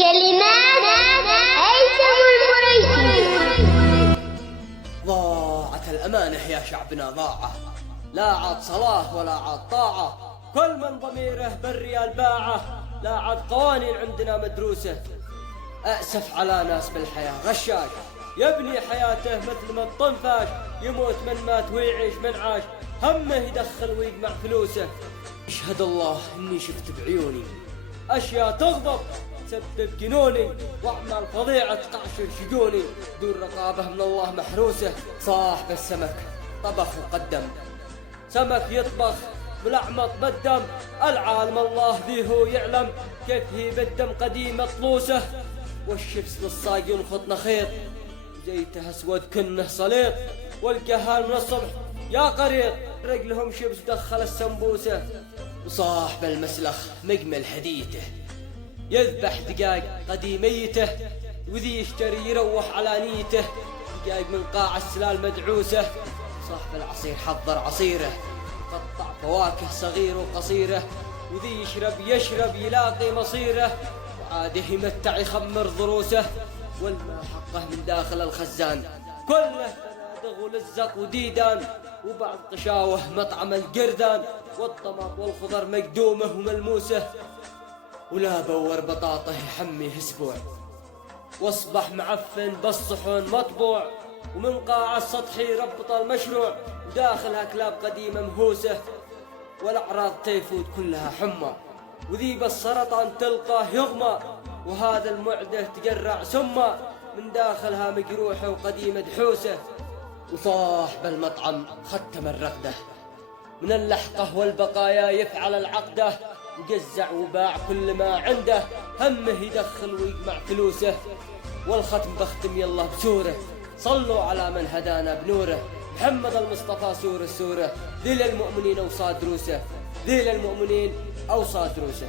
كلمات هيثم البريدي. ضاعت الأمانة يا شعبنا ضاعة، لا عاد صلاة ولا عاد طاعة، كل من ضميره بالريال باعه، لا عاد قوانين عندنا مدروسة. أأسف على ناس بالحياة غشاش، يبني حياته مثل ما الطنفاش، يموت من مات ويعيش من عاش، همه يدخل ويجمع فلوسه. اشهد الله اني شفت بعيوني اشياء تغضب تسبب جنوني، واعمال فظيعة تقعشر شجوني، دون رقابة من الله محروسة. صاحب السمك طبخ وقدم، سمك يطبخ ملعمط بالدم، العالم الله ذي هو يعلم، كيف هي بالدم قديمة طلوسة. والشبس للصاق ينخط نخيط، زيته اسود كنه صليط، والقهال من الصبح يا قريط، رجلهم شبس دخل السمبوسة. وصاحب المسلخ مجمل حديته، يذبح دقاق قديميته، وذي يشتري يروح على نيته، دقاق من قاع السلال مدعوسة. صاحب العصير حضر عصيره، قطع فواكه صغيرة وقصيرة، وذي يشرب يلاقي مصيره، وعاده يمتع يخمر ضروسه. والماء حقه من داخل الخزان كله فنادق ولزق وديدان، وبعد قشاوه مطعم القردان، والطماط والخضر مقدومه وملموسه. ولا بور بطاطه يحميه اسبوع، واصبح معفن بالصحن مطبوع، ومن قاع السطحي ربط المشروع، وداخلها كلاب قديمة مهوسة. والأعراض تيفود كلها حمى، وذيب السرطان تلقاه يغمى، وهذا المعدة تقرع سمى، من داخلها مجروحة وقديمة دحوسة. وصاحب المطعم ختم الرقدة، من اللحقة والبقايا يفعل العقدة، وجزع وباع كل ما عنده، همه يدخل ويجمع فلوسه. والختم بختم يلا بسوره، صلوا على من هدانا بنوره، محمد المصطفى سور السوره، ذي للمؤمنين أوصى دروسه، ذي للمؤمنين أوصى دروسه.